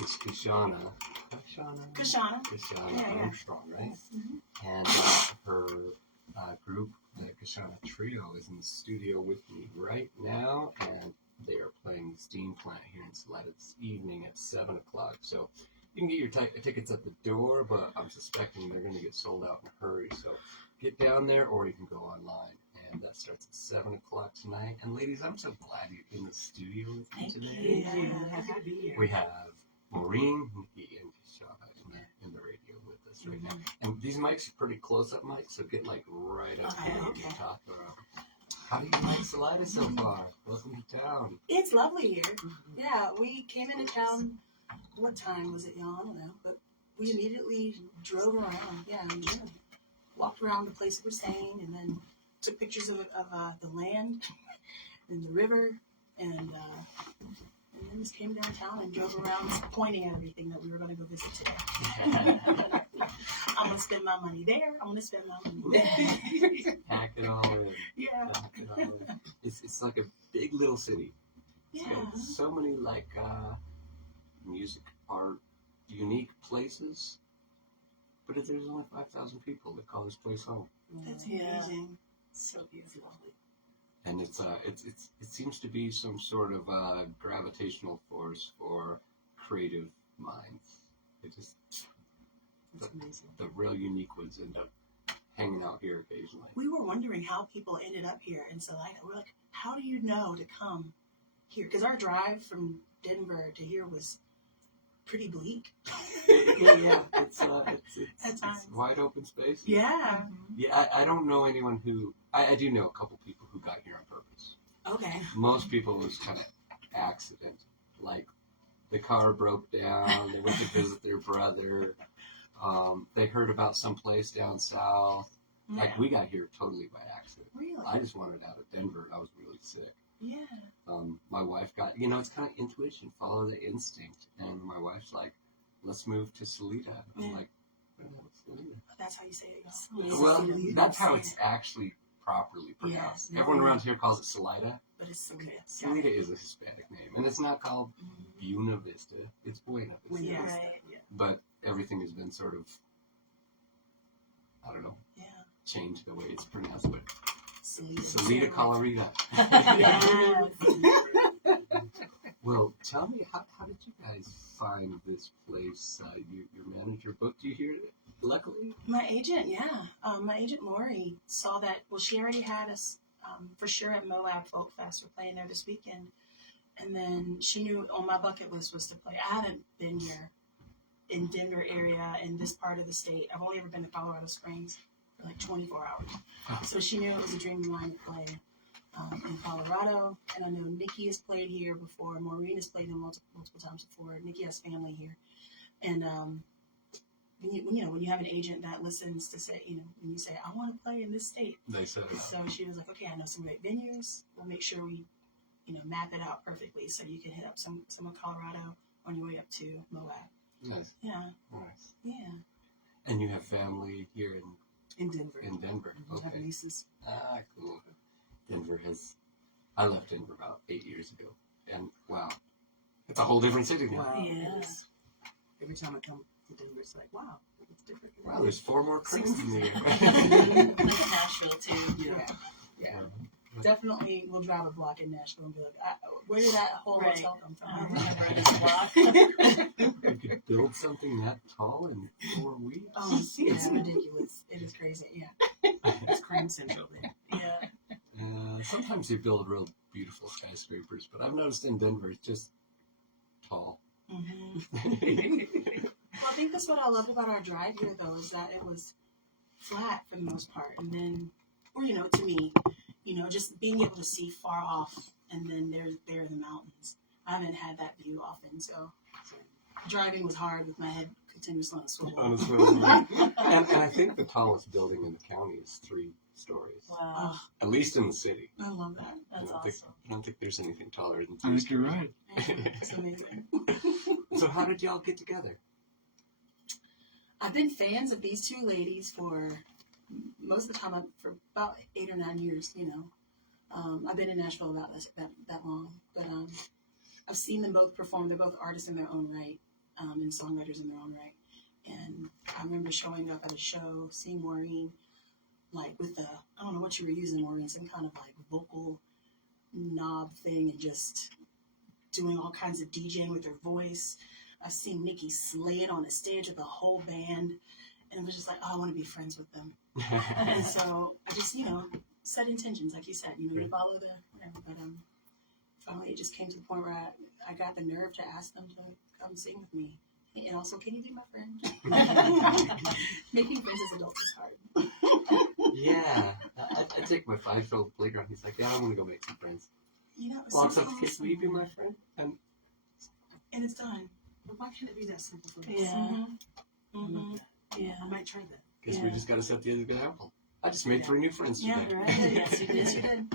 is Kyshona Armstrong, right? Mm-hmm. And her group, the Kyshona Trio, is in the studio with me right now, and they are playing the Steam Plant here in Salida this evening at 7 o'clock. So you can get your tickets at the door, but I'm suspecting they're going to get sold out in a hurry. So get down there, or you can go online. And that starts at 7 o'clock tonight. And ladies, I'm so glad you're in the studio with me today. Thank you. Happy to be here. We have Maureen, Nickie, and Kyshona in the radio with us right now. And these mics are pretty close-up mics, so get like right up here and talk around. How do you like Salida so far? Welcome to town. It's lovely here. Yeah, we came into town. What time was it, y'all? I don't know, but we immediately drove around. Yeah, we walked around the place we're staying, and then took pictures of the land and the river, and then just came downtown and drove around pointing at everything that we were going to go visit today. I'm going to spend my money there. I'm going to spend my money there. Pack it all in. Yeah. Pack it all in. It's like a big little city. It's got so many like music, art, unique places. But if there's only 5,000 people that call this place home. That's amazing. So beautiful. And it seems to be some sort of gravitational force for creative minds. It's amazing. The real unique ones end up hanging out here occasionally. We were wondering how people ended up here in Salida. We're like, how do you know to come here? Because our drive from Denver to here was pretty bleak. Yeah, it's wide open space. Yeah. Yeah, I don't know anyone who... I do know a couple people who got here on purpose. Okay. Most people was kind of accident. Like, the car broke down, they went to visit their brother, they heard about some place down south. Yeah. Like, we got here totally by accident. Really? I just wanted out of Denver, and I was really sick. Yeah. My wife got, it's kind of intuition, follow the instinct. And my wife's like, let's move to Salida. I'm like, what's Salida? That's how you say it. Well, that's how it's actually properly pronounced. Yeah, everyone around here calls it Salida. But it's Salida. Salida is a Hispanic name. And it's not called Buena Vista. It's Buena Vista. Yeah, right. Yeah. But everything has been sort of, I don't know, changed the way it's pronounced. But Salida, Colorado. Well, tell me, how did you guys find this place? Your manager booked you here, luckily? My agent, my agent Maureen saw that, she already had us for sure at Moab Folk Fest. We're playing there this weekend. And then she knew on my bucket list was to play. I hadn't been here in Denver area, in this part of the state. I've only ever been to Colorado Springs for like 24 hours. So she knew it was a dream of mine to play in Colorado. And I know Nickie has played here before. Maureen has played here multiple times before. Nickie has family here. And when you have an agent that listens to say, when you say, I want to play in this state. They said it. So she was like, okay, I know some great venues. We'll make sure we, map it out perfectly so you can hit up some of Colorado on your way up to Moab. Nice. Yeah. Nice. Yeah. And you have family here in Denver. In Denver. Okay. Have nieces. Ah, cool. I left Denver about 8 years ago. And wow, it's a whole different city now. Wow. Yes. Every time I come to Denver, it's like, wow, it's different. Wow, there's 4 more creeks in there. Like in Nashville, too. Yeah. Definitely, we'll drive a block in Nashville and be like, where did that whole hotel come from? You could build something that tall in 4 weeks? Oh, it's ridiculous. It is crazy, yeah. It's crime central then. Yeah. Sometimes they build real beautiful skyscrapers, but I've noticed in Denver it's just tall. Mm-hmm. I think that's what I loved about our drive here, though, is that it was flat for the most part. And then, or, to me, just being able to see far off, and then there are the mountains. I haven't had that view often, so driving was hard with my head continuously on a swivel. And I think the tallest building in the county is 3 stories. Wow. At least in the city. I love that. That's awesome. I don't think there's anything taller than 3 I think stories. you're right. It's amazing. So how did y'all get together? I've been fans of these 2 ladies for most of the time, for about 8 or 9 years, I've been in Nashville about that long, but I've seen them both perform. They're both artists in their own right. and songwriters in their own right. And I remember showing up at a show, seeing Maureen, like with the, I don't know what you were using, Maureen, some kind of like vocal knob thing, and just doing all kinds of DJing with her voice. I seen Nickie slay it on the stage with the whole band, and it was just like, oh, I want to be friends with them. And so I just, set intentions, like you said, you follow the whatever. But finally, it just came to the point where I got the nerve to ask them to come sing with me. And also, can you be my friend? Making friends as adults is hard. Yeah. I take my 5-year-old playground. He's like, yeah, I want to go make some friends. Walks up to kiss, will you be my friend? And it's done. But why can't it be that simple for us? Yeah. Mm-hmm. Yeah. I might try that. Guess we just got to set the other example. I just made 3 new friends today. Yeah, right. Yes, you did.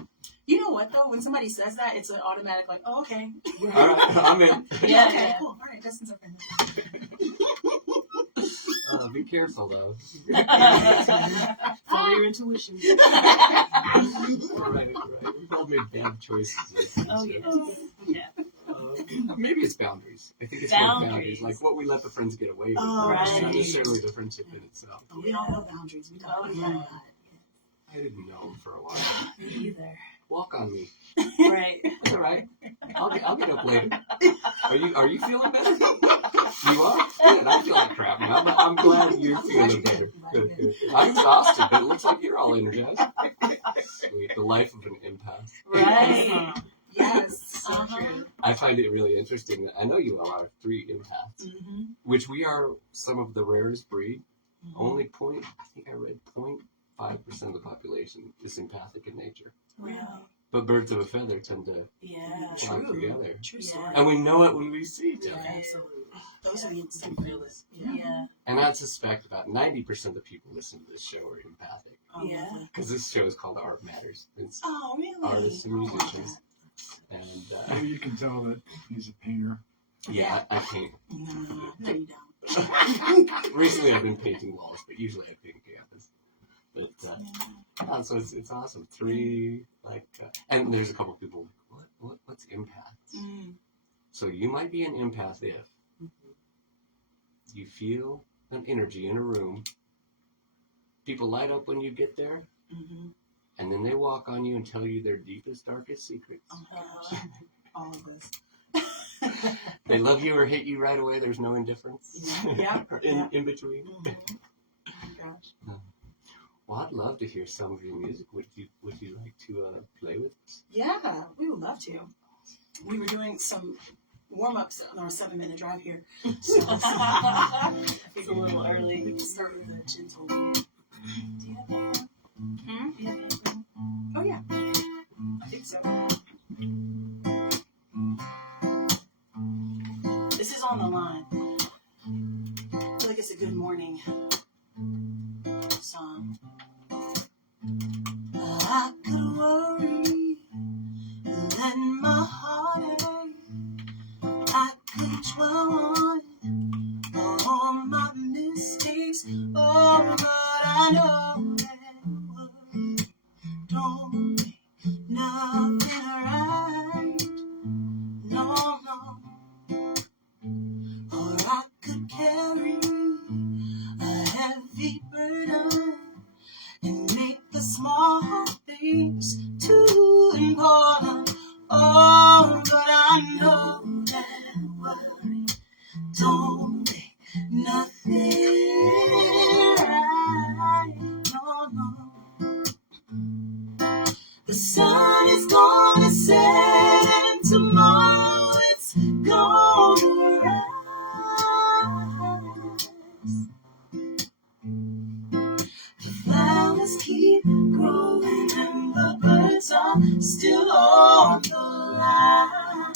You know what, though? When somebody says that, it's an automatic, like, oh, okay. All right, I'm in. Yeah, okay, cool. All right, Dustin's our friend. Be careful, though. Follow your intuition. Right. We've all made bad choices. Yeah. Maybe it's boundaries. I think it's more boundaries. Like what we let the friends get away with. Right. Not necessarily the friendship in itself. We don't know boundaries. We don't know that. I didn't know them for a while. Me either. Walk on me. Right. That's all right. I'll get up later. Are you feeling better? You are? Good. I feel like crap. I'm glad you're feeling better. Good. I'm exhausted, but it looks like you're all energized. Sweet. The life of an empath. Right. Yes. I find it really interesting that I know you all are 3 empaths, which we are some of the rarest breed. Only I think I read 0.5% of the population is empathic in nature. Really? But birds of a feather tend to fly together. True. And we know it when we see each other. Yeah, absolutely. Those are the fearless. Yeah. And I suspect about 90% of the people listening to this show are empathic. Yeah. Because this show is called Art Matters. It's really? artists and musicians. And maybe you can tell that he's a painter. yeah, I paint. No, you don't. Recently I've been painting walls, but usually I paint canvas. But so it's awesome. 3 and there's a couple of people like, what's empaths? So you might be an empath if you feel an energy in a room. People light up when you get there, and then they walk on you and tell you their deepest, darkest secrets. All of this. They love you or hate you right away. There's no indifference. Or in between. Oh my gosh. Well, I'd love to hear some of your music. Would you like to play with us? Yeah, we would love to. We were doing some warm-ups on our 7-minute drive here. So, I think a little early. We can start with a gentle. Do you have that? Oh, yeah. I think so. This is On the Line. I feel like it's a good morning song. I could worry and let my heart ache. I could dwell on my mistakes. Oh, but I know that words don't make nothing right. No. Or I could carry a heavy burden and make the small things too important. Oh, but I know that worry don't make nothing right. No. The sun is gonna set and tomorrow it's gonna rise. The flowers keep growing and the birds are still on the line.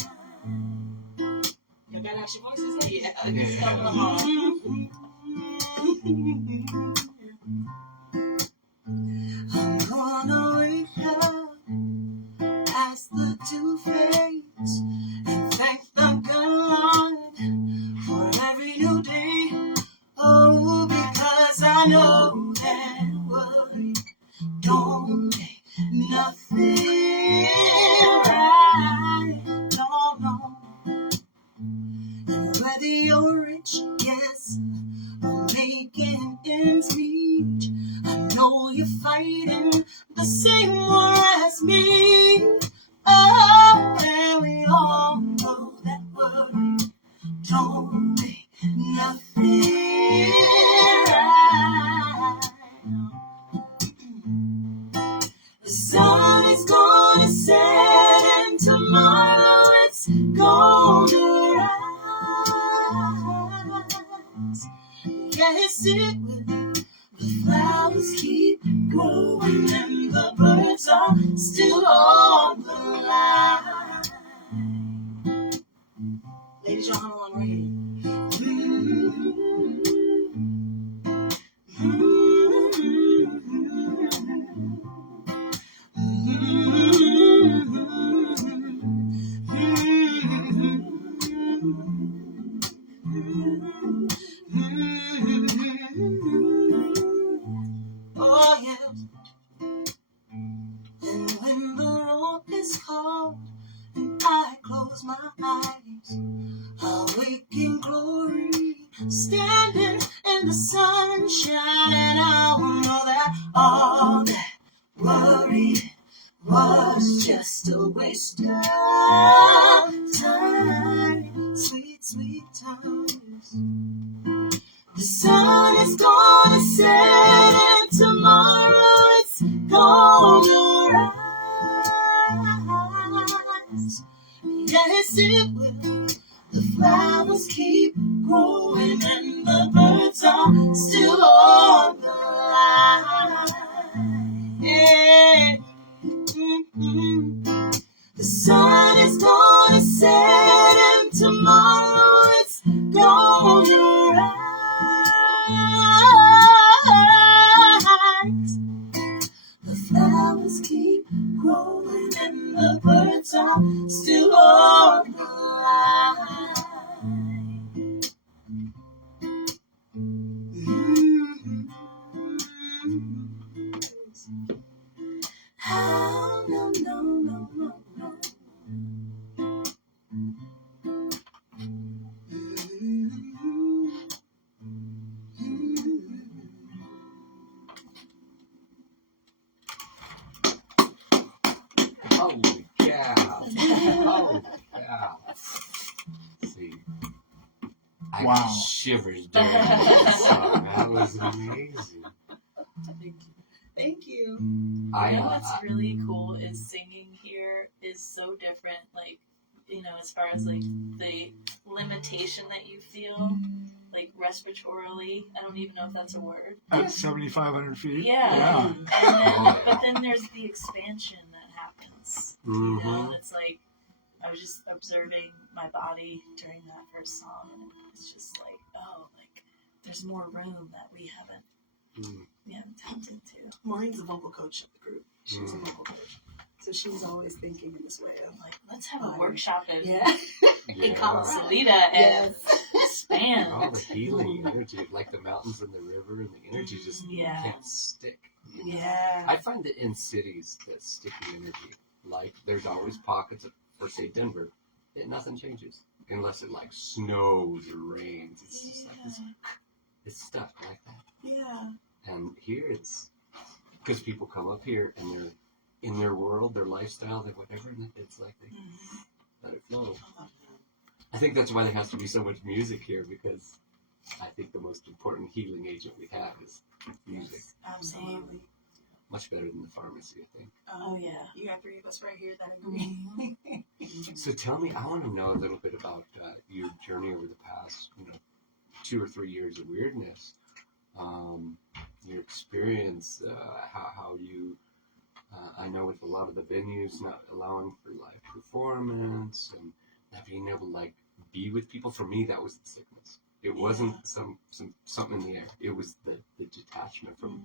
You gotta ask your voices. I'm gonna wake up, ask the 2 fades, and thank the good Lord for every new day. Oh, because I know that worry don't make nothing right. No. And whether you're rich, yes, but making ends meet. I know you're fighting the same war as me. Oh, and we all know that worry don't make nothing right. The sun is gonna set and tomorrow it's gonna rise. Yes, it will. The flowers keep growing and the birds are still on the line. Ladies, y'all hum along right here. Oh, yes. And when the road is cold and I close my eyes, I'll wake in glory, standing in the sunshine, and I'll know that all that worry was just a waste of time. Sweet, sweet times. The sun is gonna set and tomorrow it's gonna rise. Yes, it will. The flowers keep growing and the birds are still on the line. Yeah. Mm-hmm. The sun is gonna set and tomorrow it's gonna rise. The flowers keep growing and the birds are still on the line. Oh, no, no, no, no, no. Holy cow. Holy cow. See, I Wow. got shivers during that song. That was amazing. Thank you. You know what's really cool is singing here is so different, like, you know, as far as like the limitation that you feel, like respiratorily. I don't even know if that's a word. At 7,500 feet? Yeah. And then, but then there's the expansion that happens. You know, Mhm. and it's like, I was just observing my body during that first song, and it's just like, oh, like, there's more room that we haven't tapped into. Maureen's the vocal coach of the group. She's a vocal coach. So she's always thinking in this way of Like, let's have a workshop in in Colorado. Salida and expand. All the healing energy, like the mountains and the river, and the energy just can't stick. Yeah. I find that in cities, that sticky energy, like there's always pockets of, for say Denver, that nothing changes unless it like snows or rains. It's just like this, it's stuck like that. Yeah. And here it's because people come up here and they're in their world, their lifestyle, their whatever, and it's like they let it flow. I think that's why there has to be so much music here, because I think the most important healing agent we have is music. Yes, absolutely. Much better than the pharmacy, I think. Oh, yeah. You got three of us right here that agree. So tell me, I want to know a little bit about your journey over the past, 2 or 3 years of weirdness. Your experience, how you, I know with a lot of the venues not allowing for live performance and not being able to like be with people. For me, that was the sickness. It wasn't something in the air. It was the detachment from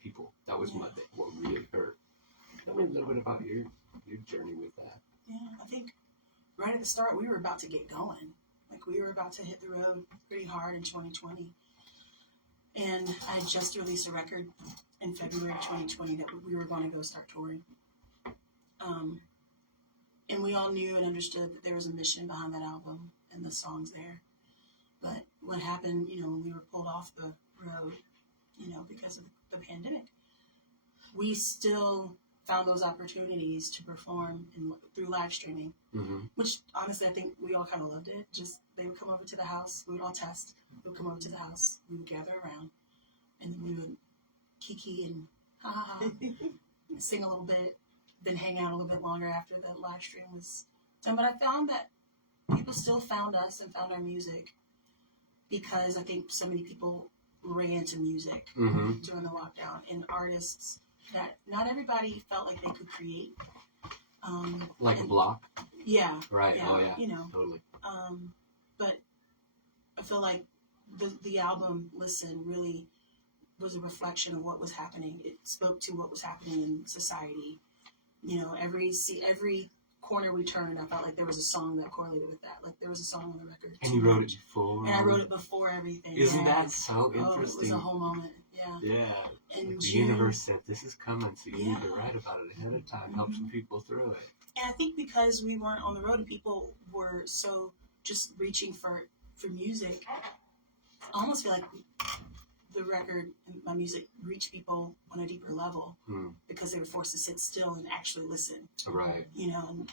people. That was what really hurt. Tell me a little bit about your journey with that. Yeah, I think right at the start we were about to get going. Like we were about to hit the road pretty hard in 2020. And I just released a record in February of 2020 that we were going to go start touring. And we all knew and understood that there was a mission behind that album and the songs there. But what happened, when we were pulled off the road, because of the pandemic, we still found those opportunities to perform through live streaming, which honestly I think we all kind of loved it. Just they would come over to the house, we would all test. They would come over to the house, we would gather around, and we would kiki and ha ha ha, sing a little bit, then hang out a little bit longer after the live stream was done. But I found that people still found us and found our music because I think so many people ran to music during the lockdown, and artists that not everybody felt like they could create. Like a block? Yeah. Right. Yeah, Oh, yeah. Totally. But I feel like the album Listen really was a reflection of what was happening. It spoke to what was happening in society. Every corner we turned, I felt like there was a song that correlated with that. Like there was a song on the record. And you wrote it before? And I wrote it before everything. Isn't that so interesting? Oh, it was a whole moment. Yeah. Yeah. And Like the universe said, this is coming, so you need to write about it ahead of time, help some people through it. And I think because we weren't on the road and people were so just reaching for music, I almost feel like the record and my music reached people on a deeper level because they were forced to sit still and actually listen. Right.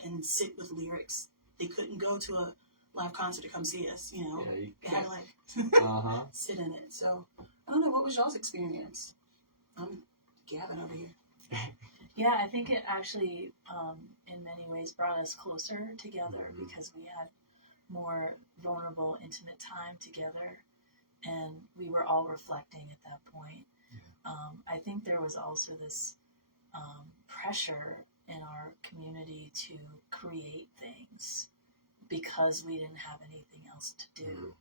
And sit with lyrics. They couldn't go to a live concert to come see us, Yeah, you They had to like sit in it. So I don't know, what was y'all's experience? I'm gabbing over here. Yeah, I think it actually, in many ways, brought us closer together because we had more vulnerable, intimate time together, and we were all reflecting at that point. I think there was also this pressure in our community to create things because we didn't have anything else to do,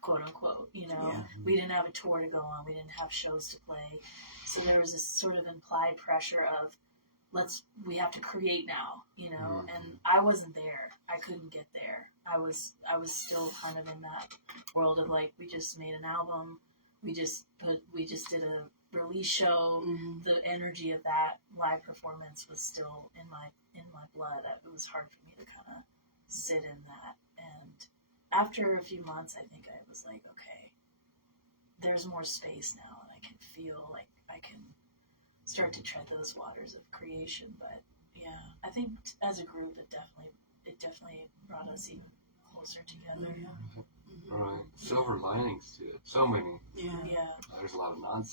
quote unquote. We didn't have a tour to go on, we didn't have shows to play, so there was this sort of implied pressure of we have to create now, and I wasn't there. I couldn't get there. I was still kind of in that world of like, we just made an album, we just did a release show. The energy of that live performance was still in my blood. It was hard for me to kind of sit in that. And after a few months, I think I was like, okay, there's more space now, and I can feel like I can start to tread those waters of creation. But yeah, I think as a group, it definitely brought us even closer together. Right. Silver linings to it. So many. Yeah. There's a lot of not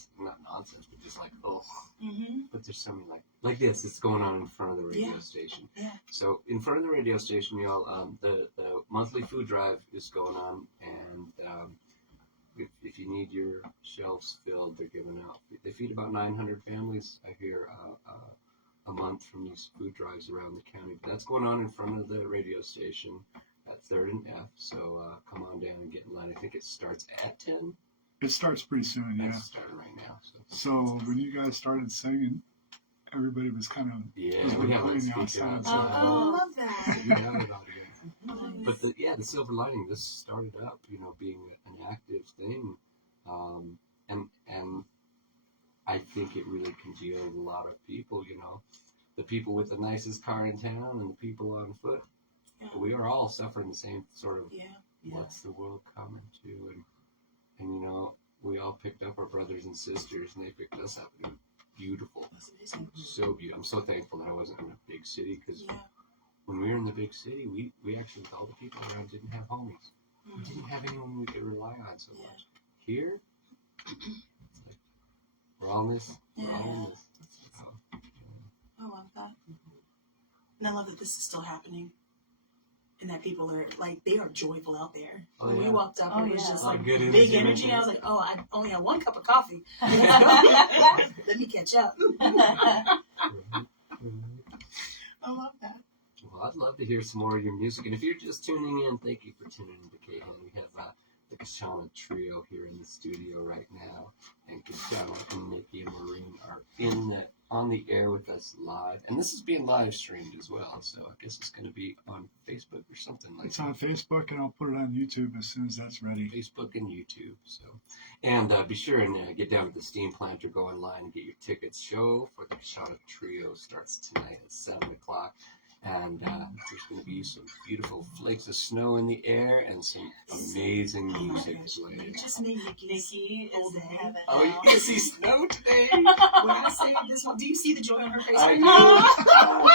nonsense, but just like, but there's so many like this. It's going on in front of the radio station. Yeah. So in front of the radio station, y'all, the monthly food drive is going on, and if you need your shelves filled, they're giving out. They feed about 900 families, I hear, a month from these food drives around the county. But that's going on in front of the radio station at 3rd and F. So come on down and get in line. I think it starts at 10. It starts pretty soon, yeah. It's starting right now. So when you guys started singing, everybody was kind of we have playing it outside. speaking I love that. But the silver lining, this started up, being an active thing, and I think it really congealed a lot of people. The people with the nicest car in town and the people on foot. Yeah. We are all suffering the same sort of what's the world coming to, and we all picked up our brothers and sisters, and they picked us up. And it was beautiful, so beautiful. I'm so thankful that I wasn't in a big city, because when we were in the big city, we actually, all the people around didn't have homies. We didn't have anyone we could rely on so much. Here, it's like, we're all in this. We're all in this. So, I love that. And I love that this is still happening. And that people are, they are joyful out there. When we walked up, it was just, good big energy. I was like, I only had 1 cup of coffee. Let me catch up. I love that. Well, I'd love to hear some more of your music. And if you're just tuning in, thank you for tuning in to KHEN. We have the Kyshona Trio here in the studio right now. And Kyshona and Nickie and Maureen are on the air with us live. And this is being live streamed as well. So I guess it's going to be on Facebook or something like that. It's on Facebook, and I'll put it on YouTube as soon as that's ready. Facebook and YouTube. So, and be sure and get down to the Steam Plant or go online and get your tickets. Show for the Kyshona Trio starts tonight at 7 o'clock. And there's going to be some beautiful flakes of snow in the air and some amazing music played. You just made Nickie Nikki is in heaven. Oh, you now. can see snow today! When I say this one, do you see the joy on her face? I right do. now?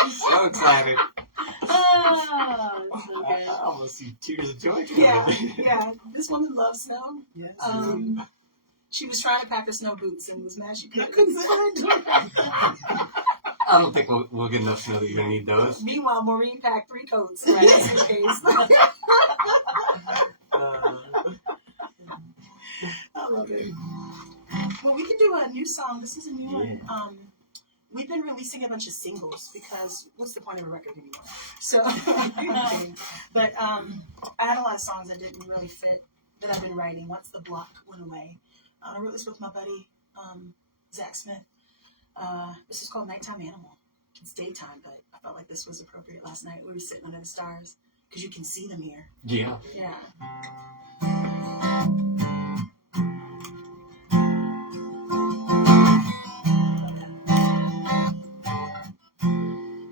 She's so excited. Oh, so I good. almost see tears of joy. Yeah. This woman loves snow. Yes. She was trying to pack her snow boots and was mad she I couldn't. couldn't find them. I don't think we'll get enough snow that you're going to need those. Meanwhile, Maureen packed 3 coats. Right, that's the case. I love it. Well, we can do a new song. This is a new one. We've been releasing a bunch of singles because what's the point of a record anymore? So, but I had a lot of songs that didn't really fit that I've been writing once the block went away. I wrote this with my buddy Zach Smith. This is called Nighttime Animal. It's daytime, but I felt like this was appropriate last night. We were sitting under the stars because you can see them here. Yeah. Yeah.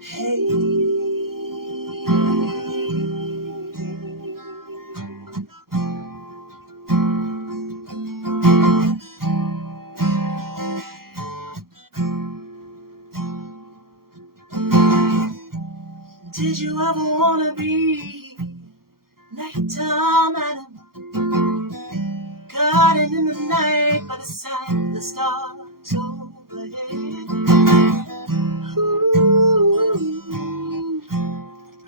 Hey. Did you ever wanna be nighttime animal, guarding in the night by the side of the stars overhead? Ooh,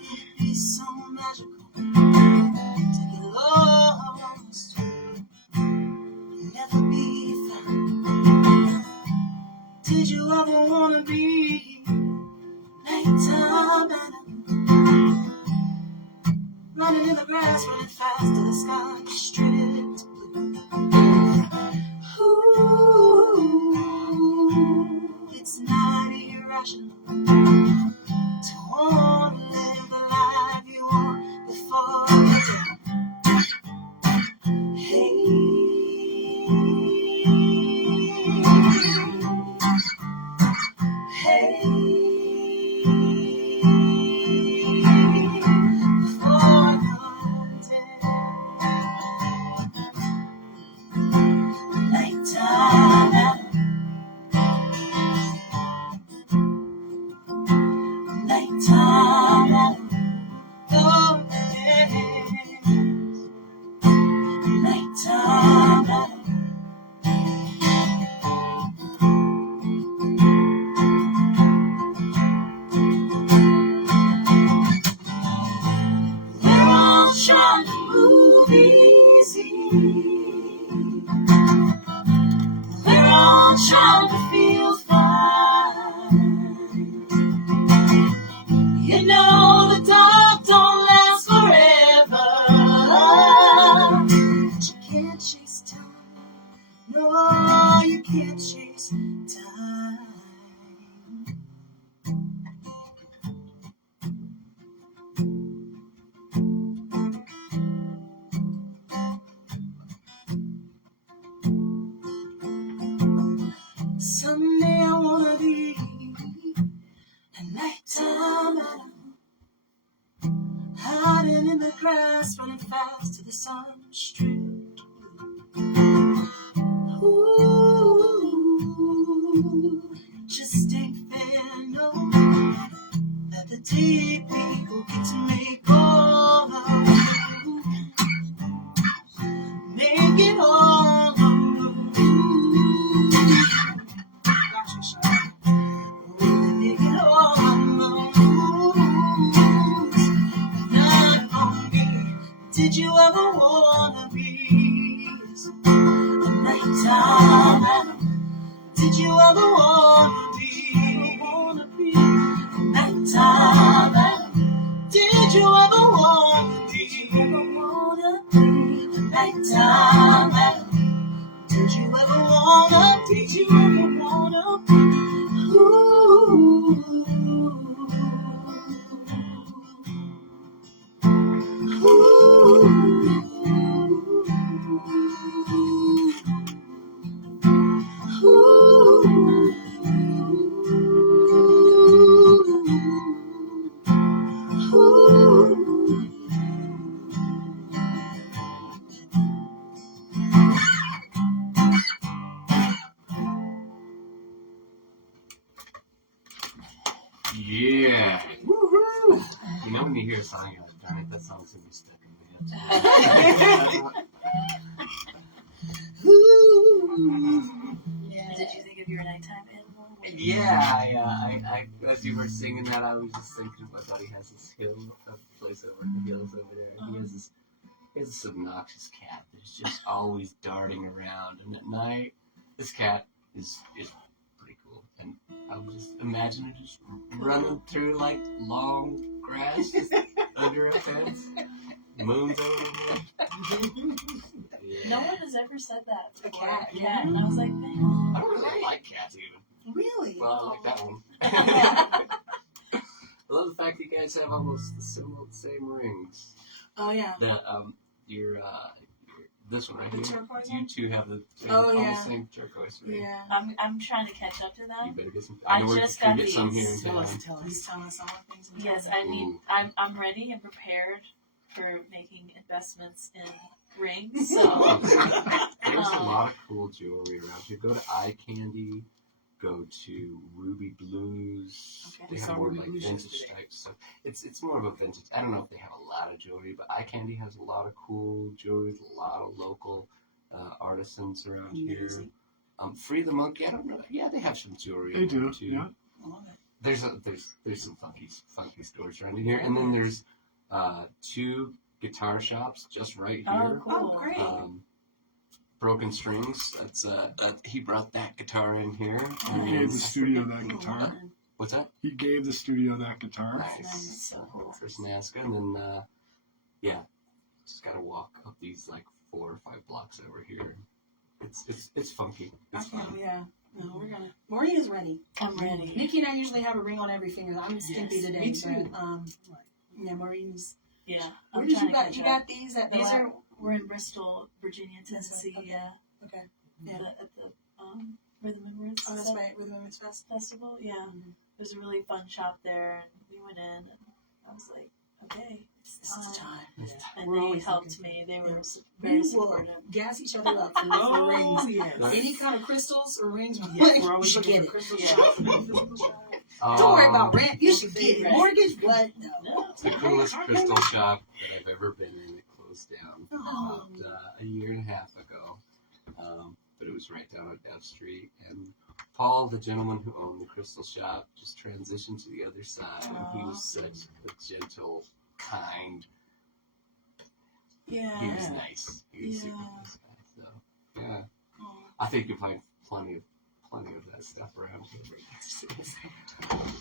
it'd be so magical to get lost and never be found. Did you ever wanna be nighttime animal, running in the grass, running fast to the sky, stripped blue? Ooh, it's not irrational to want to live the life you want before you die. Hey, hey. Someday I wanna be a nighttime animal, hiding in the grass, running fast to the sun stripped. Ooh, just ain't fair, no, that the deep people get to make all of you, make it all of you. Did you ever wanna be a nighttime animal? Did you ever wanna be a nighttime animal? Did you ever wanna be a nighttime animal? Did you ever wanna be? Did you ever wanna be? Ooh. song, you're like, darn it, that song's gonna be stuck in my head. Yeah. Did you think of your nighttime animal? I as you were singing that, I was just thinking my buddy has this hill, a place over in the hills over there. And he has this obnoxious cat that's just always darting around. And at night, this cat is pretty cool. And I was just imagining just running through like long grass just under a fence. Moon's over there. No one has ever said that. A before. cat. Yeah, and I was like, man. I don't really like cats even. Really? Well, I like that one. I love the fact that you guys have almost the same rings. Oh yeah. That your this one right The here. turquoise You one? two have the Oh, almost yeah. same turquoise ring. Yeah. I'm trying to catch up to You them. better get some. I know where just you can got get some here in these. town. He's telling us all the things. we Yes, have. I need. I'm ready and prepared for making investments in rings. So There's a lot of cool jewelry around here. Go to Eye Candy. Go to Ruby Blues. Okay. They We have saw more Ruby like Blues vintage yesterday. type stuff. It's more of a vintage. I don't know if they have a lot of jewelry, but Eye Candy has a lot of cool jewelry. There's a lot of local artisans around here. Amazing. Free the Monkey. I don't know. Yeah, they have some jewelry. They do, around too. yeah. I love it. There's some funky stores around here, and then there's 2 guitar shops just right oh, here. cool. Oh, great. Broken Strings. That's he brought that guitar in here. He gave the studio that guitar. What's that? He gave the studio that guitar. Nice. So cool. Chris Nazca, and then just gotta walk up these like 4 or 5 blocks over here. It's funky. It's Okay, fun. yeah. No, we're gonna. Maureen is ready. I'm ready. Nickie and I usually have a ring on every finger. I'm skimpy Yes, today, me too. but yeah, Maureen's. Yeah. Where I'm did trying you to got? catch You up. got these at the. These we're in Bristol, Virginia, Tennessee. Okay. Yeah. Okay. Yeah. At the Rhythm and Roots Oh, that's right. With Women's Fest. Festival. Yeah. There's a really fun shop there, and we went in, and I was like, okay, This is the time. And We're they always helped looking me. They were We very will supportive. gas each other up for Oh, rings. yes. Any kind of crystals or rings. Yes, we're always Forget looking it. for crystal Yeah. shops. Don't worry about rent. You should get Right. mortgage. What? No. No. The coolest crystal shop that I've ever been in. It closed down Oh. about a year and a half ago. But it was right down on Dove Street. And Paul, the gentleman who owned the crystal shop, just transitioned to the other side. And he was such a gentle, kind. Yeah. He was nice. He was super Yeah. nice guy. So yeah, Oh. I think you'll find plenty of that stuff around here.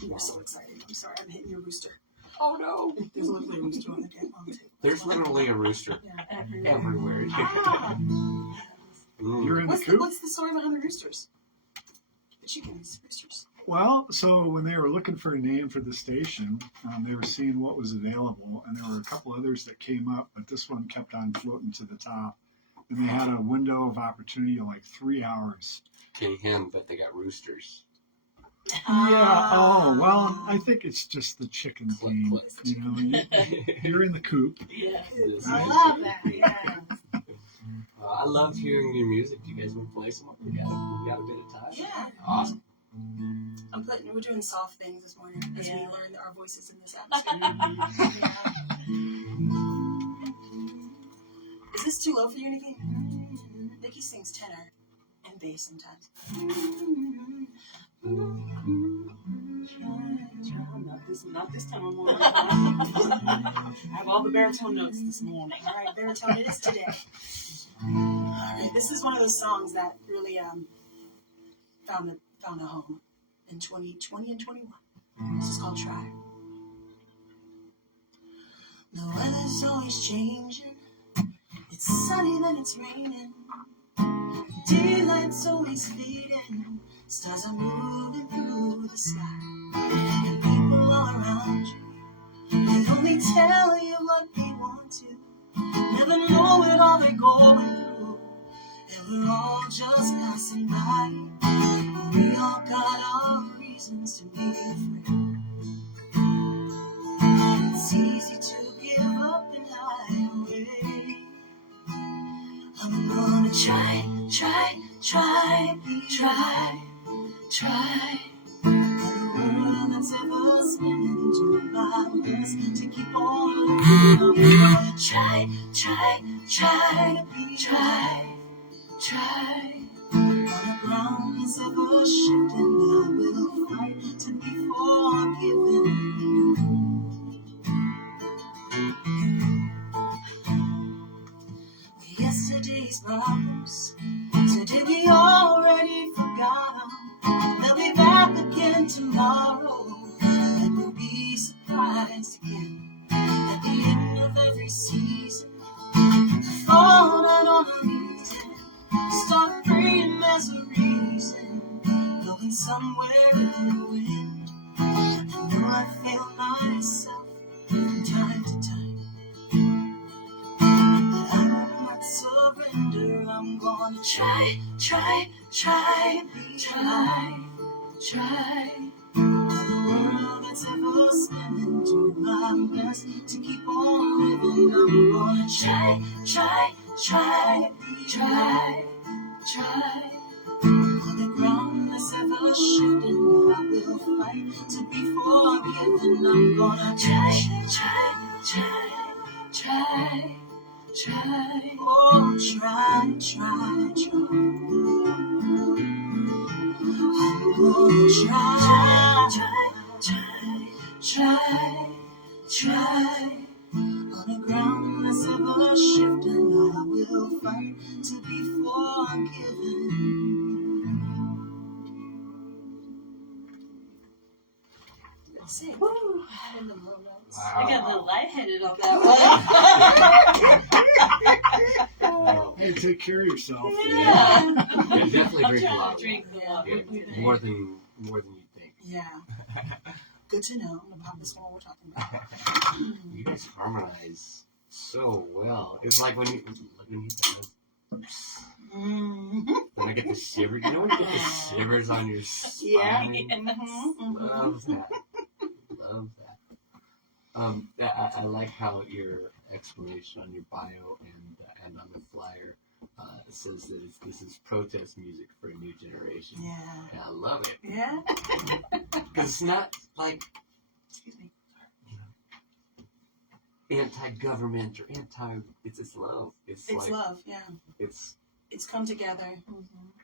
You were so excited. I'm sorry. I'm hitting your rooster. Oh no! There's literally a rooster on the table. There's literally a rooster Yeah. everywhere. Ah. You're in the What's coop? the story behind the roosters? The chickens, roosters. Well, so when they were looking for a name for the station, they were seeing what was available, and there were a couple others that came up, but this one kept on floating to the top. And they had a window of opportunity of like 3 hours. KHEN, but they got roosters. Yeah. Oh, well, I think it's just the chicken Click, thing. click. You know, you're in the coop. Yeah. I love that. Yeah. I loved hearing your music. Do you guys want to play some? We got a bit of time. Yeah. Awesome. We're doing soft things this morning as we Yeah. learn our voices in this atmosphere. Is this too low for you, Nickie? Nickie sings tenor and bass sometimes. Not this time. I have all the baritone notes this morning. All right, baritone it is today. All right, this is one of those songs that really found a home in 2020 and 21. This is called Try. The weather's always changing. It's sunny, then it's raining. Daylight's always fading. Stars are moving through the sky. And people all around you, they only tell you what they want to. Never know it all they're going through. And we're all just passing by. And we all got our reasons to be afraid. It's easy to give up and hide away. I'm gonna try. And the world that's ever spinning to my my best to keep on living. I'm gonna try to be try. On the ground is ever shifting, I will fight to be forgiven. Yesterday's problems, today we already forgot 'em. They'll be back again tomorrow, and we'll be surprised again. At the end of every season, fall out on a reason, start praying there's a reason, going somewhere in the wind. I know I fail myself from time to time, but I will not surrender. I'm gonna try. The world that's ever spinning, do my best to keep on living. I'm gonna try. On the ground that's ever shifting, I will fight to be forgiven. I'm gonna try. Oh, try. I'm gonna try. On the ground that's ever shifting, I will fight to be forgiven. That's it. Woo. In the low notes. Wow. I got a little lightheaded on that one. Hey, take care of yourself. Yeah. You definitely I'm drink a trying lot to of drink water. the water. Yeah, more than you think. Yeah. Good to know. I'm gonna pop this one we're talking about. You guys harmonize so well. It's like when you when I get the shivers. You know when you get the shivers on your spine? Love that. Love that. I like how your explanation on your bio and on the flyer says that this is protest music for a new generation. Yeah. And I love it. Yeah. Because it's not like Excuse me. anti-government or it's love. It's like, love. Yeah. It's It's come together.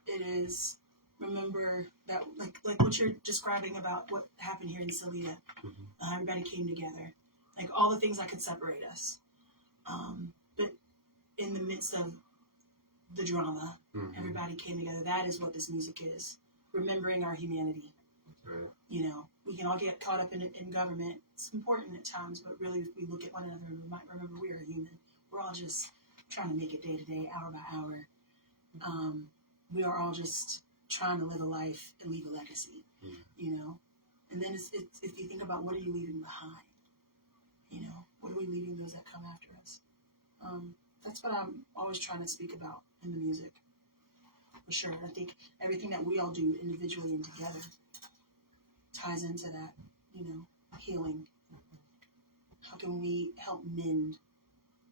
It is. Remember that, like what you're describing about what happened here in Salida. Everybody came together. Like all the things that could separate us. But in the midst of the drama, everybody came together. That is what this music is. Remembering our humanity. right. You know, we can all get caught up in government. It's important at times, but really if we look at one another and we might remember we are human. We're all just trying to make it day to day, hour by hour. We are all just trying to live a life and leave a legacy, you know. And then it's if you think about what are you leaving behind, you know, what are we leaving those that come after us? That's what I'm always trying to speak about in the music, for sure. I think everything that we all do individually and together ties into that, you know, healing. How can we help mend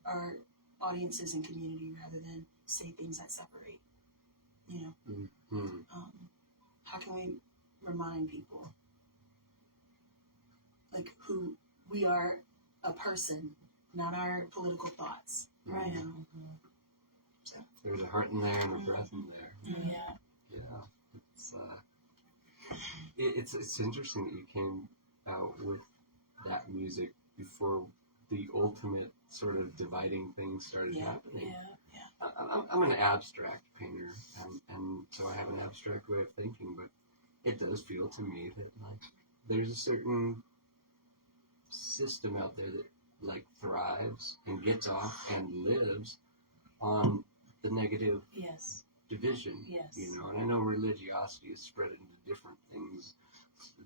our audiences and community rather than say things that separate, you know? How can we remind people like who we are, a person, not our political thoughts, Right. you know? So. There's a heart in there and a breath in there. Yeah. Yeah. It's interesting that you came out with that music before the ultimate sort of dividing things started happening. Yeah. I'm an abstract painter, and so I have an abstract way of thinking, but it does feel to me that like there's a certain system out there that like thrives and gets off and lives on the negative Yes. division. Yes. You know, and I know religiosity is spread into different things,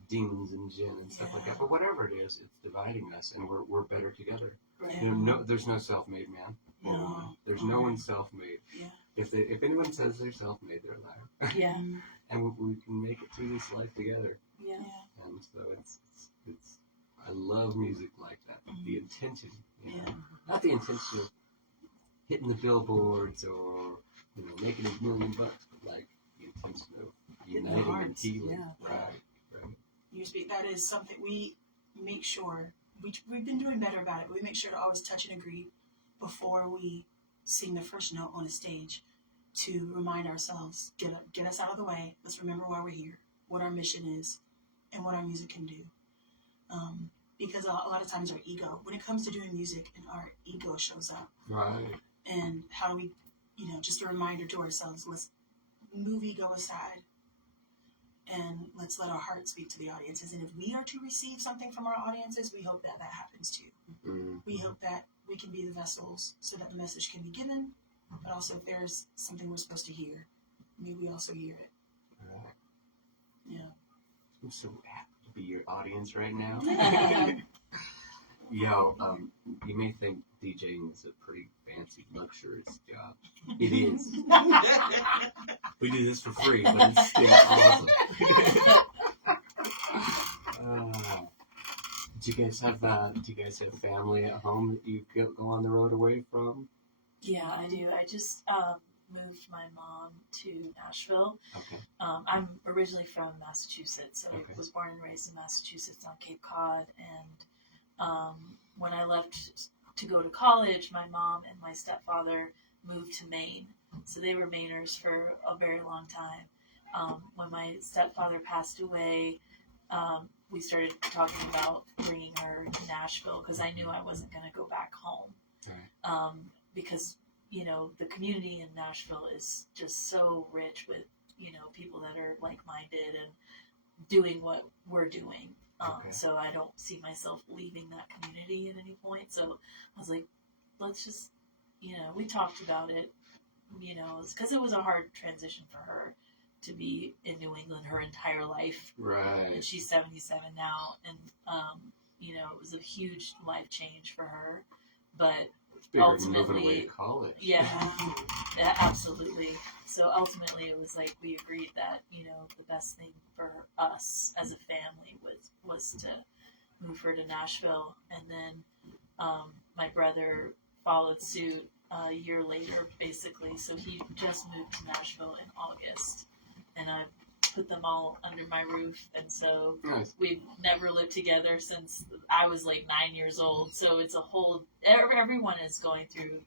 demons and jinn and stuff like that. But whatever it is, it's dividing us, and we're better together. Right. You know, there's no self-made man. No. There's no one self-made. Yeah. If anyone says they're self-made, they're a liar. Yeah. And we can make it through this life together. Yeah. And so it's I love music like that. The intention, you know, not the intention of hitting the billboards or making $1 million, but like the intention of Hitting the uniting and hearts. healing. Yeah. Right. That is something we make sure we've been doing better about it. But we make sure to always touch and agree before we sing the first note on a stage to remind ourselves, get us out of the way. Let's remember why we're here, what our mission is, and what our music can do. Because a lot of times our ego, when it comes to doing music, and our ego shows up. Right. And how do we, just a reminder to ourselves, let's move ego aside and let's let our heart speak to the audiences. And if we are to receive something from our audiences, we hope that happens too. Mm-hmm. We hope that we can be the vessels so that the message can be given, but also if there's something we're supposed to hear, may we also hear it. Right. Yeah. I'm so happy to be your audience right now. Yo, you may think DJing is a pretty fancy, luxurious job. It is. We do this for free, but it's still awesome. Do you guys have family at home that you go on the road away from? Yeah, I do. I just moved my mom to Nashville. Okay. I'm originally from Massachusetts, so Okay. I was born and raised in Massachusetts on Cape Cod. And when I left to go to college, my mom and my stepfather moved to Maine. So they were Mainers for a very long time. When my stepfather passed away, we started talking about bringing her to Nashville because I knew I wasn't going to go back home. Right. Because the community in Nashville is just so rich with, people that are like-minded and doing what we're doing. Okay. So I don't see myself leaving that community at any point. So I was like, let's just, we talked about it, because it was a hard transition for her to be in New England her entire life. Right. And she's 77 now. And, it was a huge life change for her. But It's bigger than moving away ultimately, to college. yeah, absolutely. So ultimately, it was like we agreed that the best thing for us as a family was to move her to Nashville, and then my brother followed suit a year later, basically. So he just moved to Nashville in August, and I put them all under my roof, and so Nice. we've never lived together since I was like 9 years old. So it's a whole, everyone is going through,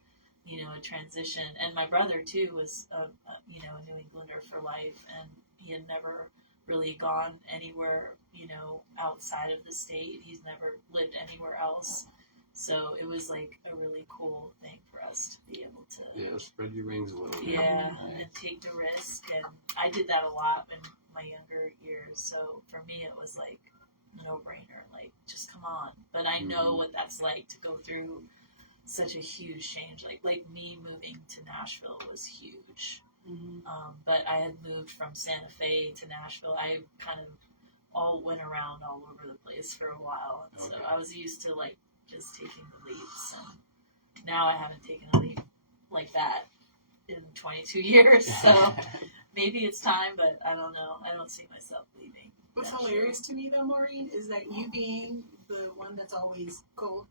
a transition. And my brother too was, a New Englander for life, and he had never really gone anywhere, outside of the state. He's never lived anywhere else. So it was like a really cool thing for us to be able to, Yeah, spread your wings a little bit. yeah, and take the risk. And I did that a lot in my younger years. So for me, it was like a no-brainer, like just come on. But I know what that's like to go through such a huge change. Like me moving to Nashville was huge. Mm-hmm. But I had moved from Santa Fe to Nashville. I kind of all went around all over the place for a while. And so Okay. I was used to like just taking the leaps. And now I haven't taken a leap like that in 22 years. So maybe it's time, but I don't know. I don't see myself leaving. What's Nashville. hilarious to me though, Maureen, is that you being the one that's always cold,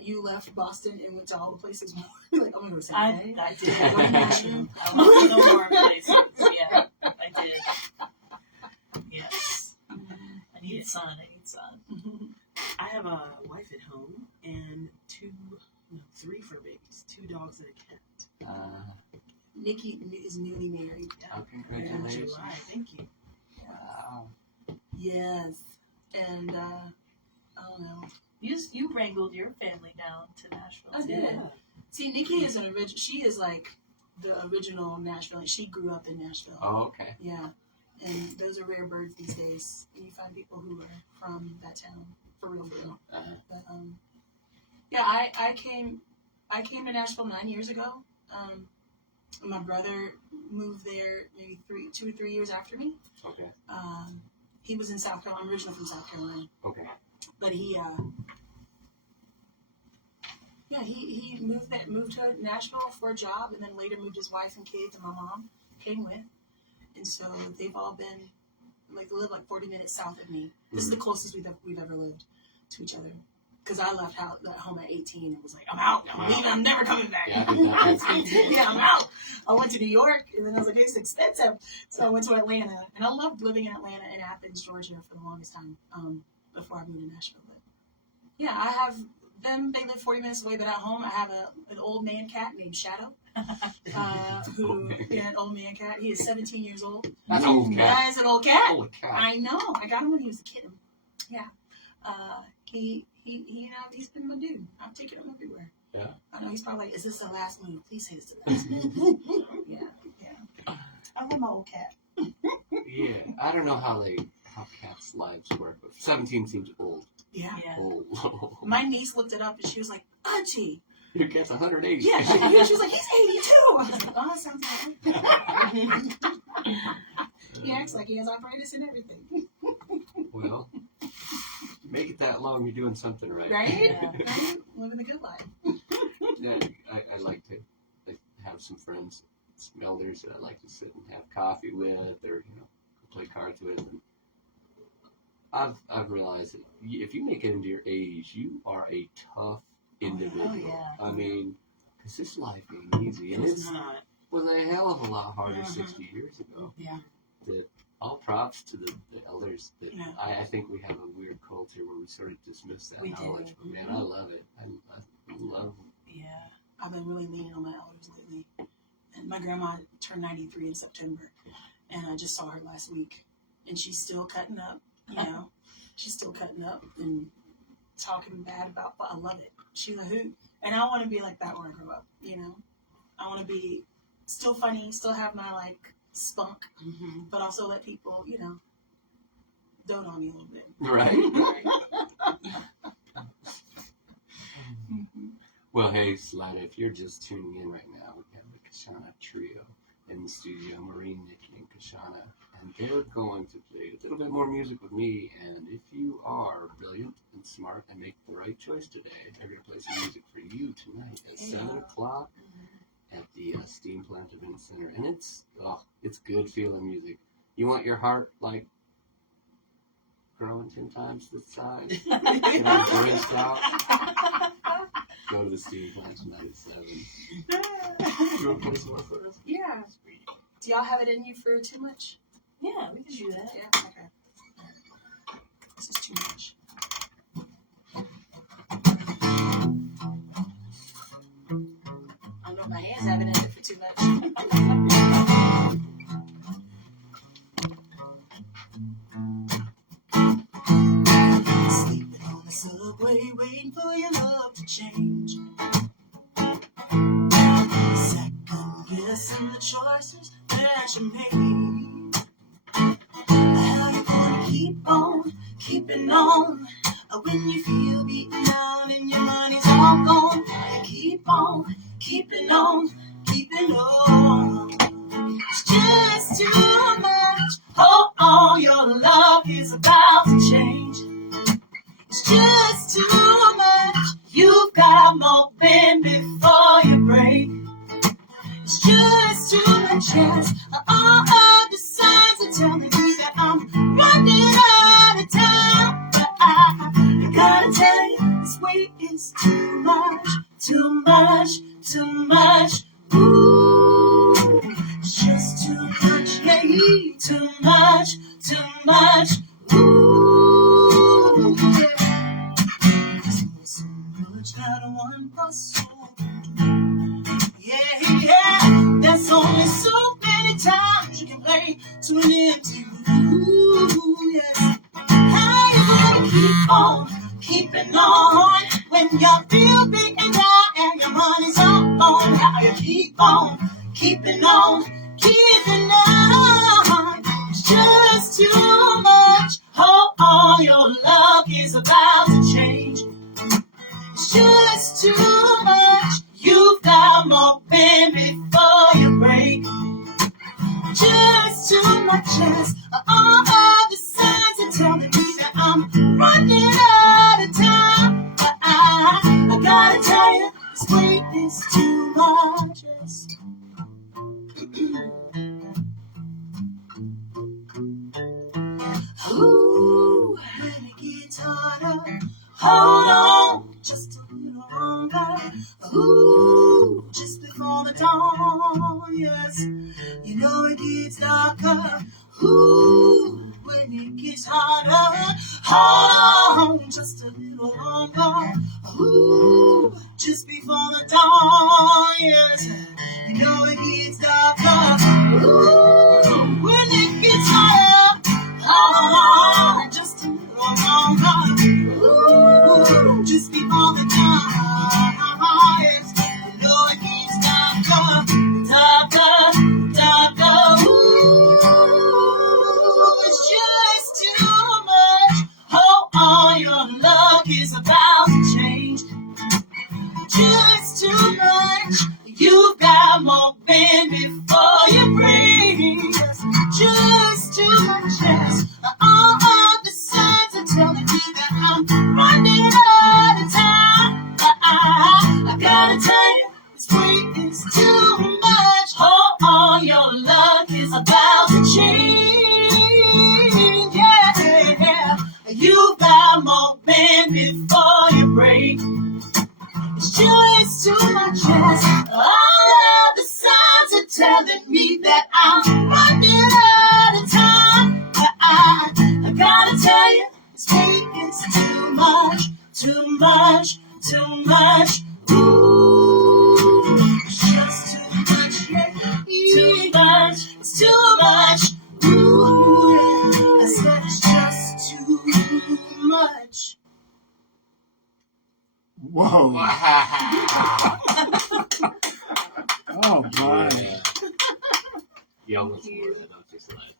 you left Boston and went to all the places more. Like, I'm gonna go to Santa Fe. I did. Go to Nashville. I want to know more places. Yeah, I did. Yes. I need sun. I have a wife at home and three fur babies, 2 dogs and a cat. Nickie is newly married. Oh, In congratulations. July, thank you. Wow. Yes. And I don't know. You wrangled your family down to Nashville. I too. did. See, Nickie is she is like the original Nashville. She grew up in Nashville. Oh, okay. Yeah. And those are rare birds these days. And you find people who are from that town. For real, for real. Uh-huh. But yeah, I came to Nashville 9 years ago. My brother moved there maybe 2 or 3 years after me. Okay. He was in South Carolina. I'm originally from South Carolina, Okay. but he moved to Nashville for a job, and then later moved his wife and kids, and my mom came with, and so they've all been like, they live like 40 minutes south of me. This is the closest we've ever lived to each other. Because I left home at 18 and was like, I'm out. I'm leaving. I'm never coming back. Yeah, I did that. Yeah, I'm out. I went to New York, and then I was like, it's expensive. So I went to Atlanta, and I loved living in Atlanta and Athens, Georgia for the longest time before I moved to Nashville. But Yeah, I have them. They live 40 minutes away, but at home I have an old man cat named Shadow. An old man cat. He is 17 years old. That's an old cat. That is an old cat. Holy cow. I know. I got him when he was a kitten. Yeah. He's been my dude. I've taken him everywhere. Yeah. I know he's probably like, is this the last move? Please say it's the last move. Yeah. I love my old cat. Yeah. I don't know how cats' lives work, but 17 seems old. Yeah. Old. My niece looked it up and she was like, Auntie. Your cat's 180. Yeah. She was like, he's 82. I was like, oh, that sounds right. He acts like he has arthritis and everything. Well, make it that long, you're doing something right. Right? Yeah. Right? Living a good life. Yeah, I like to have some friends, some elders that I like to sit and have coffee with, or play cards with. And I've realized that if you make it into your 80s, you are a tough individual. Oh, yeah. I mean, because this life ain't easy, and It's it not. was a hell of a lot harder Mhm. 60 years ago. Yeah. All props to the elders. That Yeah. I think we have a weird culture where we sort of dismiss that We do. knowledge. But man, I love it. I love Yeah. I've been really leaning on my elders lately. And my grandma turned 93 in September. And I just saw her last week. And she's still cutting up, She's still cutting up and talking bad about, but I love it. She's a hoot. And I want to be like that when I grow up, I want to be still funny, still have my, spunk, Mm-hmm. but also let people, dote on me a little bit. right. Mm-hmm. Well, hey, Slida, if you're just tuning in right now, we have the Kyshona Trio in the studio, Maureen, Nickie, and Kyshona, and they're going to play a little bit more music with me. And if you are brilliant and smart and make the right choice today, they're going to play some music for you tonight at 7 o'clock at the Steam Plant Event Center. And it's good feeling music. You want your heart, growing 10 times the size? Get all branched out? Go to the Steam Plant tonight at 7. You want to play some more for us? Yeah. Do y'all have it in you for too much? Yeah, we can do that. Yeah. Okay. This is too much. I don't know if my hands have it in it for too much. Sleeping on the subway, waiting for your love to change. Second guessing the choices that you made. How you gonna keep on keeping on when you feel beaten down and your money's all gone? Keep on keeping on, keeping on. It's just too much. Oh, your love is about to change. It's just too much. You've got more pain before you break. It's just too much. Yes, all of the signs are telling me that I'm running out of time. But I gotta tell you, this weight is too much, too much, too much. Ooh, it's just too much, yeah, too much, too much. Ooh, yeah. There's so much that one plus one. Yeah. There's only so many times you can play to an empty room. Yes. How you gonna keep on keeping on when you feel beaten down and your money's all on? How you keep on keeping on, keeping on? It's just too much. Oh, your love is about to change. It's just too much. You've got more pain before you break. Just too much. Yes, all of the signs are telling me that I'm running out of time. But I gotta tell you, this weight is too much. Yes. Ooh, and it gets harder. Hold on just a little longer. Ooh, just before the dawn. Yes, you know it gets darker. Ooh, when it gets harder. Hold on just a little long gone. Ooh, just before the dawn, yes. You know it gets darker. Ooh, when it gets higher. Oh, just a long gone. Ooh, just before the dawn, yes. You know it gets darker, darker, darker. Ooh, it's just too much. Oh, all your luck is about to change. Just too much. You've got more bend before you break. Just too much. Yes. All of the signs are telling me that I'm running out of time. I gotta tell you, this weight is too much. Oh, all your luck is about to change. Yeah. You've got more bend before you break. It's just too much, yes. All of the signs are telling me that I'm running out of time. I gotta tell you, this weight is too much, too much, too much. Ooh, it's just too much, yeah. Too much, it's too much. Ooh, I said it's just too much. Whoa. Oh, my. You almost wore that, don't you, Slide?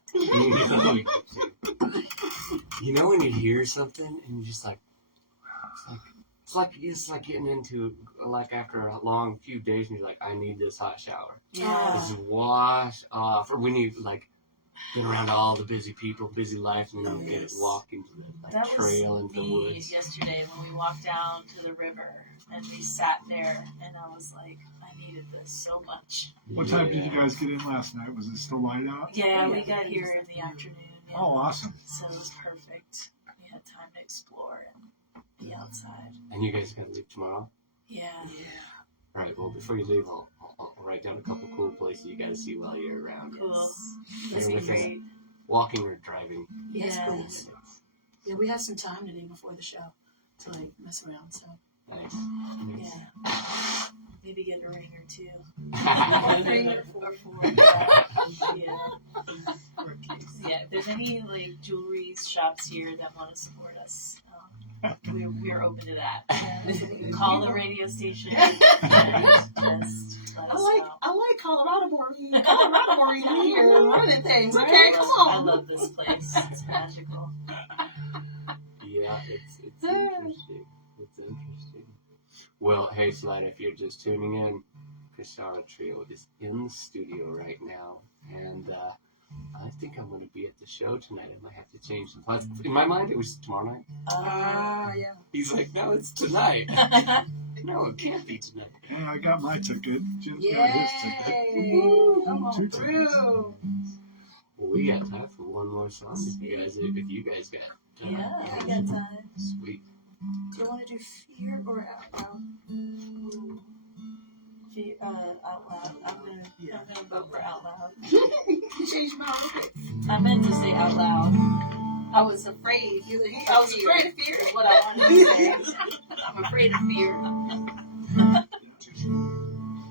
You know when you hear something and you're just like, it's like getting into, like after a long few days and you're like, I need this hot shower. Yeah. Just wash off. Or when you've like been around all the busy people, busy life, and then you walk into the That trail was into the me woods. yesterday when we walked down to the river and we sat there and I was like, I needed this so much. What time did you guys get in last night? Was it still light out? Yeah, we got here in the afternoon. Yeah. Oh, awesome. So it was perfect. We had time to explore and be outside. And you guys are going to leave tomorrow? Yeah. All right, well, before you leave, I'll write down a couple cool places you got to see while you're around. Cool. Yes. That'd be great. Walking or driving. Yes, Yeah. please. Yeah, we have some time today before the show to like mess around. So Nice. Yeah. Maybe get a ring or two. Nice. 3 or 4. Yeah. Yeah. If there's any like jewelry shops here that want to support us, we're open to that. Call the radio station. And just let us know. I like Colorado Maureen. Colorado Maureen out here running things. Okay, come I on. love this place. It's magical. Yeah, it's interesting. It's interesting. Well, hey, Slide, if you're just tuning in, Kyshona Trio is in the studio right now, and I think I'm going to be at the show tonight. I might have to change the plans. In my mind, it was tomorrow night. yeah. He's like, no, it's tonight. No, it can't be tonight. Yeah, I got my ticket. Jim's got his ticket. Woo, come on 2 tickets. through. Well, we got time for one more song if you guys got time. Yeah, I got time. Sweet. Do you want to do fear or out loud? Out loud. I'm gonna vote for out loud. You changed my mind. I meant to say out loud. I was afraid. I was afraid of fear is what I wanted to say. I'm afraid of fear.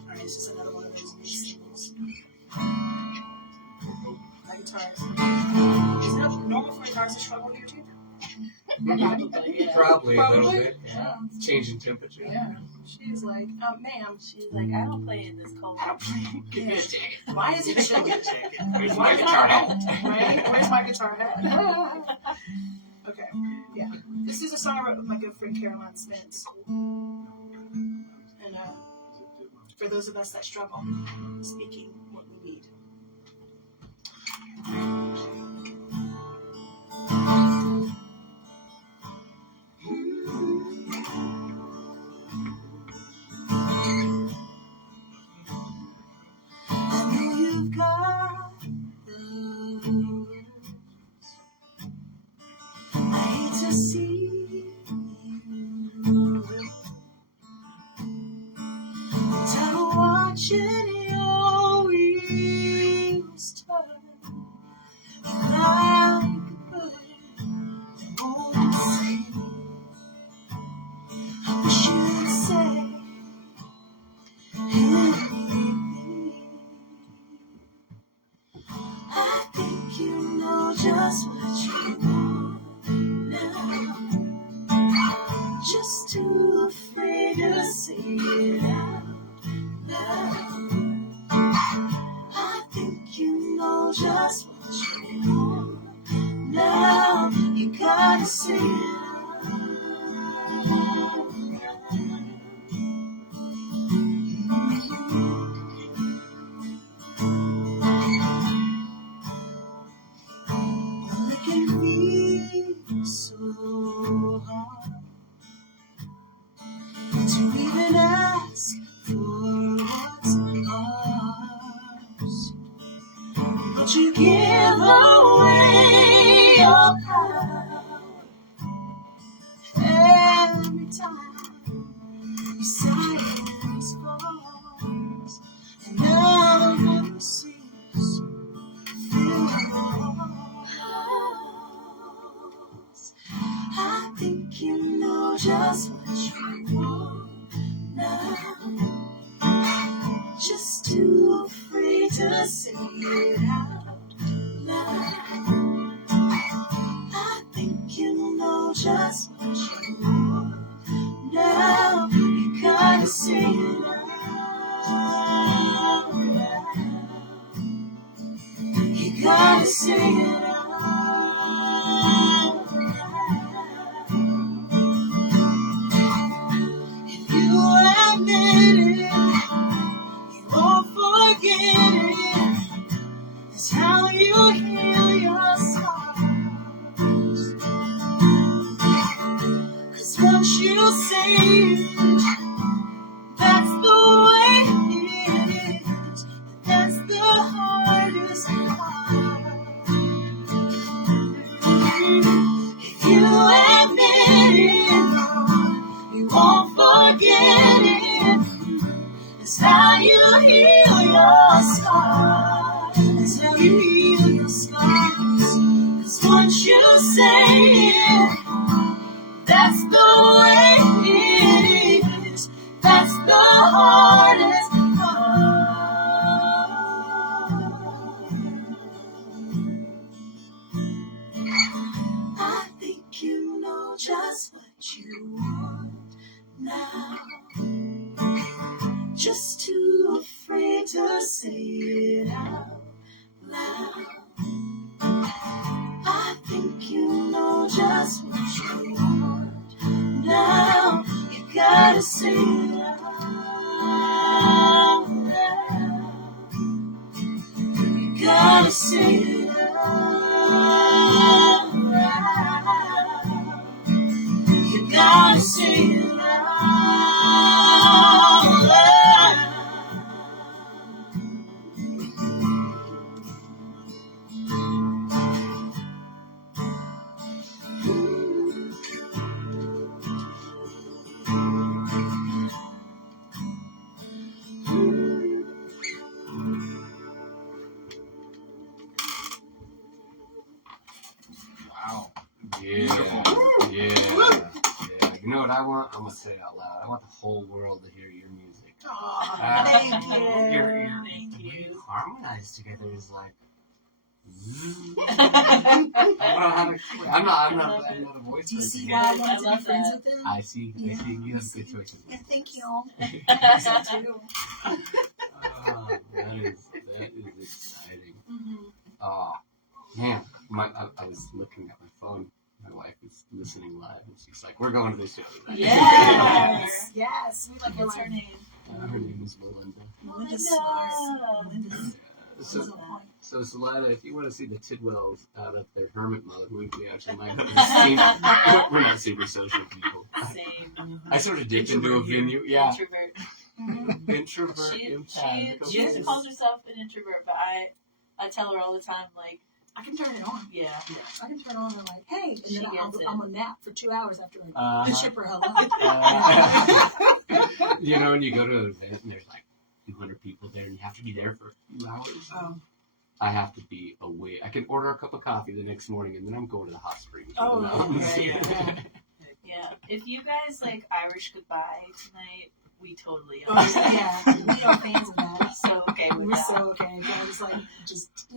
Alright, it's just another one of those singles. My guitar. Is it normal for guitars to struggle here too? Probably a little Probably. bit. Yeah. Changing temperature. Yeah. She's like, ma'am. She's like, I don't play in this cold. Give me a jacket. Why is it chilly? Where's my guitar at? Right? Where's my guitar at? Okay. Yeah. This is a song I wrote with my good friend Caroline Spence. And for those of us that struggle, speaking what we need. I know you've got the words. I hate to see you. I'm tired of watching your wheels turn. Like a bird that won't sing. just what you want now. Just too afraid to say it out loud. I think you know just what you want now. You gotta say it out loud. It can be so hard to even ask for what's ours, but you give away your power every time your silence falls, and now the river seems filled with I think you know just what you want now. Just too afraid to say it out loud. I think you know just what you want now. You gotta say it out loud. You gotta say it out loud. If you admit it, you won't forget it. It's how you heal your scars. 'Cause once you say it, that's the way it is. That's the hardest part. If you admit it, you won't forget it. It's how you heal your scars. It's how you heal your scars. 'Cause once you say it, that's the way it is. That's the hardest part. I think you know just what you want now. Just too afraid to say it out loud. I think you know just what you want now. You gotta say it out loud. You gotta say it out loud. You gotta say it out loud. Wow. Yeah. Yeah. You know what I want? I'm gonna say it out loud. I want the whole world to hear your music. Aw, thank you. The way you harmonize together is like. I don't know how to explain. I'm not a voice Do you person see here. why I I wanted to love be friends that. with him? I see. You have good choices. Yeah, thank you. That is exciting. Mm-hmm. Oh, man. I was looking at my phone. My wife is listening live, and she's like, "We're going to this show tonight." Yes, yes. We like What's her name? Her name is Melinda. Melinda's smart. Melinda's So, on point. so Salida, if you want to see the Tidwells out of their hermit mode, we actually might go to the We're not super social people. Same. I sort of dipped into a venue. Yeah. Introvert. Mm-hmm. Introvert, She empath. calls herself an introvert, but I tell her all the time, like, I can turn it on. yeah. I can turn it on and I'm like, hey, and She then gets it. I'm on nap for 2 hours after I Uh-huh. ship her hello. You know, when you go to an event and there's like 200 people there and you have to be there for a few hours. Oh. I have to be awake. I can order a cup of coffee the next morning and then I'm going to the hot springs. Oh, in the mountains. yeah. Yeah. If you guys like Irish Goodbye tonight, we totally Oh, understand. yeah, we are fans of that. So okay with We're that. so okay. Yeah, just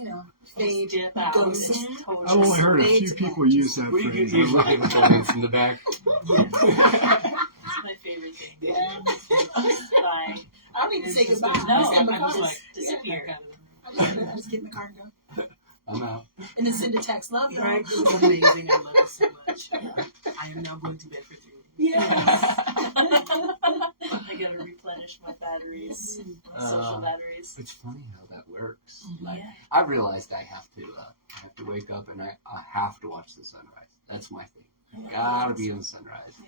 fade. Dip out. Go to It's sleep. totally I've only heard a Fade few to people black. use that We could phrase. usually give it comments in the back. It's my favorite thing. Bye. I don't need to say goodbye. No, I just get in the I'm car. just like disappear. I just get in the car and go. I'm out. And then send a text. Love you. Greg is amazing. I love you so much. I am now going to bed for 3 days. Yes. I gotta replenish my batteries, my social batteries. It's funny how that works. Mhm. Like, Yeah. I realized I have to wake up and I have to watch the sunrise. That's my thing. I gotta be in the sunrise. Yeah.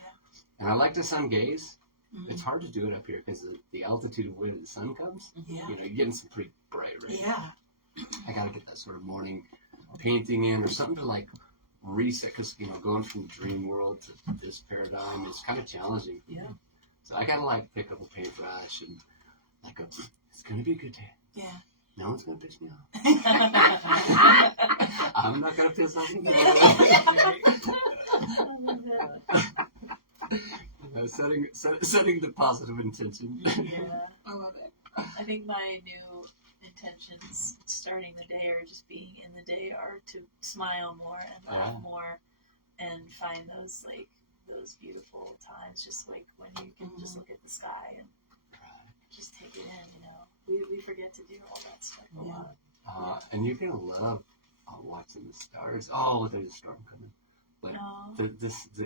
And I like to sun gaze. Mhm. It's hard to do it up here because the altitude of where the sun comes. Yeah. You know, you're getting some pretty bright rays. Yeah. I gotta get that sort of morning painting in or something to like reset because going from dream world to this paradigm is kind of challenging. Yeah. So I gotta like pick up a paintbrush and like it's gonna be a good day. Yeah. No one's gonna piss me off. I'm not gonna piss off anyone. Setting the positive intention. Yeah. I love it. I think my new intentions starting the day or just being in the day are to smile more and laugh more and find those beautiful times just like when you can just look at the sky and just take it in, we forget to do all that stuff a lot. And you're gonna love watching the stars. Oh, there's a storm coming. But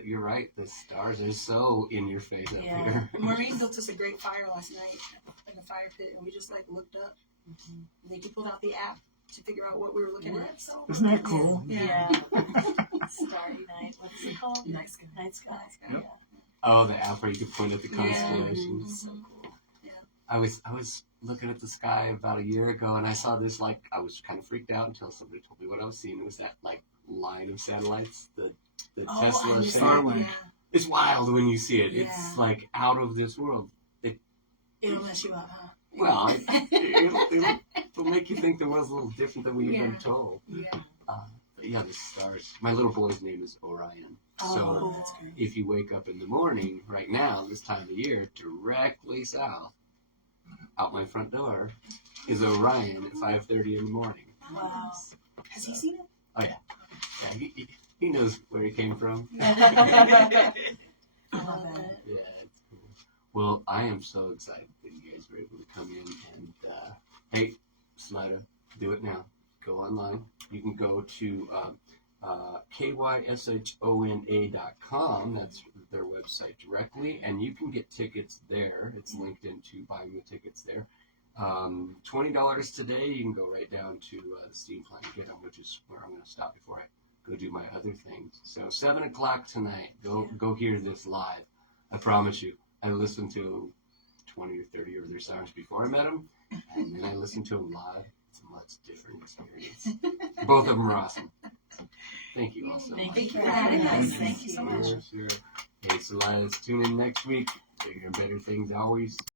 you're right. The stars are so in your face up Yeah. here. Maureen built us a great fire last night in the fire pit, and we just looked up. Nickie pulled out the app to figure out what we were looking at. So Isn't that cool? Yeah. Starry night. What's it called? Night sky. Night sky. Yep. Yeah. Oh, the app where you can point at the Yeah. constellations. Mhm. Yeah. I was looking at the sky about a year ago, and I saw this I was kind of freaked out until somebody told me what I was seeing. It was that line of satellites, the Oh, Tesla I thing. just Starlink. yeah. It's wild when you see it. Yeah. It's like out of this world. It'll mess you up, huh? Well, it'll make you think the world's a little different than we've been told. Yeah. But yeah, the stars. My little boy's name is Orion. Oh, So that's great. if you wake up in the morning, right now, this time of year, directly south, out my front door, is Orion at 5:30 in the morning. Wow. Has he seen it? Yeah, he knows where he came from. I love it. Yeah, it's cool. Well, I am so excited that you guys were able to come in and, hey, Slida, do it now. Go online. You can go to kyshona.com. That's their website directly, and you can get tickets there. It's linked into buying the tickets there. $20 today. You can go right down to the Steam Plant and get them, which is where I'm going to stop before I go do my other things. So 7 o'clock tonight. Go hear this live. I promise you. I listened to 20 or 30 of their songs before I met them, and then I listened to them live. It's a much different experience. Both of them are awesome. Thank you all so much. Thank you for having us. Thank Thank you so much. Sure. Hey, so let's tune in next week. Bigger and better things always.